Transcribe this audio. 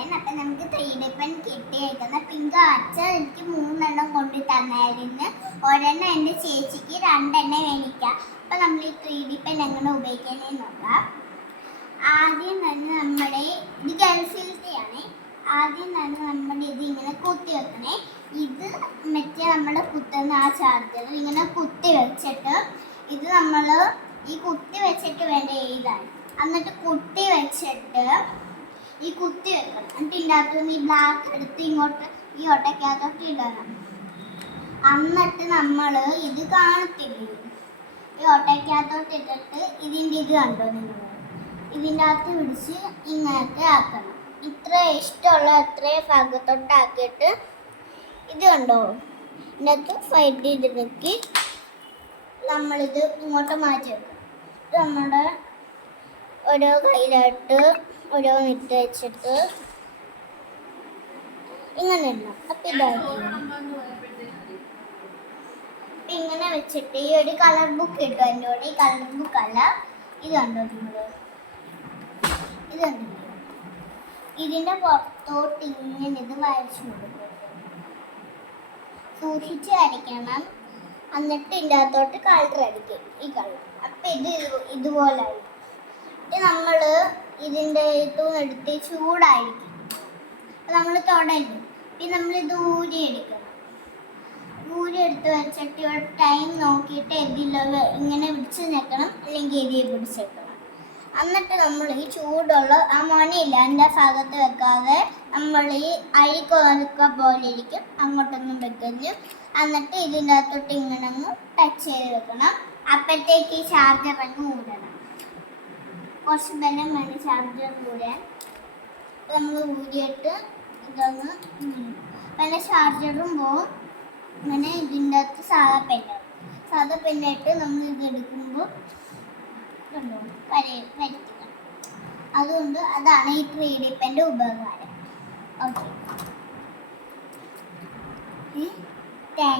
Pen. അപ്പം നമുക്ക് 3D pen കിട്ടിയേക്കുന്ന pink അച്ഛൻ എനിക്ക് 3 എണ്ണം കൊണ്ട് തന്നായിരുന്നു. ഒരെണ്ണം എൻ്റെ ചേച്ചിക്ക്, 2 എണ്ണം എനിക്ക്. അപ്പം നമ്മൾ ഈ 3D പെൻ എങ്ങനെ ഉപയോഗിക്കുന്നതെന്ന് നോക്കാം. ആദ്യം തന്നെ നമ്മുടെ ഇത് ഗൾഫിലത്തെയാണ്. ആദ്യം തന്നെ നമ്മുടെ ഇത് ഇങ്ങനെ കുത്തി വെക്കണേ. ഇത് മറ്റേ നമ്മൾ കുത്തുന്ന ആ ചാർജർ ഇങ്ങനെ കുത്തി വെച്ചിട്ട് ഇത് നമ്മൾ ഈ കുത്തി വെച്ചിട്ട് വേണ്ട എഴുതാൻ. എന്നിട്ട് കുത്തി വെച്ചിട്ട് ഈ കുത്തി വെക്കണം. എന്നിട്ട് ഇതിൻ്റെ അകത്തുനിന്ന് ഈ ബ്ലാക്ക് എടുത്ത് ഇങ്ങോട്ട് ഈ ഒട്ടയ്ക്കകത്തോട്ട് ഇടണം. എന്നിട്ട് നമ്മൾ ഇത് കാണത്തില്ല, ഈ ഒട്ടയ്ക്കകത്തോട്ട് ഇട്ടിട്ട് ഇതിൻ്റെ ഇത് കണ്ടോ നിങ്ങൾ, ഇതിൻ്റെ അകത്ത് പിടിച്ച് ഇങ്ങനത്തെ ആക്കണം. ഇത്ര ഇഷ്ടമുള്ള അത്രയും ഭാഗത്തോട്ടാക്കിയിട്ട് ഇത് കണ്ടോ ഇതിനകത്ത് ഫൈറ്റ് ചെയ്തിട്ട് നമ്മളിത് ഇങ്ങോട്ട് മാറ്റി വെക്കണം. ഇത് നമ്മുടെ ഓരോ കയ്യിലായിട്ട് ഓരോ നിട്ട് വെച്ചിട്ട് ഇങ്ങനെ ഇടണം. അപ്പം ഇതാക്കി ഇങ്ങനെ വെച്ചിട്ട് ഈ ഒരു കളർ ബുക്ക് കിട്ടും എൻ്റെ കൂടെ. ഈ കളർ ബുക്കല്ല, ഇത് കണ്ടോ നിങ്ങൾ, ഇത് കണ്ടില്ലേ, ഇതിൻ്റെ പുറത്തോട്ട് ഇങ്ങനെ ഇത് വരച്ചു കൊടുക്കും. സൂക്ഷിച്ച് വരയ്ക്കണം. എന്നിട്ട് ഇതിൻ്റെ അകത്തോട്ട് കളർ അടിക്കും, ഈ കളർ. അപ്പം ഇത് ഇതുപോലെ ആയിരിക്കും. നമ്മൾ ഇതിൻ്റെ എടുത്ത് ചൂടായിരിക്കും, നമ്മൾ തൊടരുത്. പിന്നെ നമ്മൾ ഇത് ഊരിയെടുക്കണം. ഊരിയെടുത്ത് വെച്ചിട്ട് ഒരു ടൈം നോക്കിയിട്ട് എതിലോ ഇങ്ങനെ പിടിച്ച് നിൽക്കണം, അല്ലെങ്കിൽ എതിയെ പിടിച്ചേക്കണം. എന്നിട്ട് നമ്മൾ ഈ ചൂടുള്ള ആ മൊനയില്ല അതിൻ്റെ ഭാഗത്ത് വെക്കാതെ നമ്മൾ ഈ അഴിക്കൊക്കെ പോലെ ഇരിക്കും, അങ്ങോട്ടൊന്നും വെക്കുന്നു. എന്നിട്ട് ഇതിൻ്റെ അകത്തോട്ട് ഇങ്ങനെ അങ്ങ് ടച്ച് ചെയ്ത് വെക്കണം. അപ്പോഴത്തേക്ക് ഈ ചാർജർ അങ്ങ് ഊരണം. കുറച്ച് ബലം വേണം ചാർജർ ഊരാൻ. നമ്മൾ ഊരിയിട്ട് ഇതൊന്ന് പിന്നെ ചാർജറും പോവും. അങ്ങനെ ഇതിൻ്റെ അകത്ത് സാധാ പെന്നായിട്ട് നമ്മൾ ഇത് എടുക്കുമ്പോൾ വരുത്തിക്കണം. അതുകൊണ്ട് അതാണ് ഈ 3D പെൻ്റെ ഉപകാരം. Okay, thank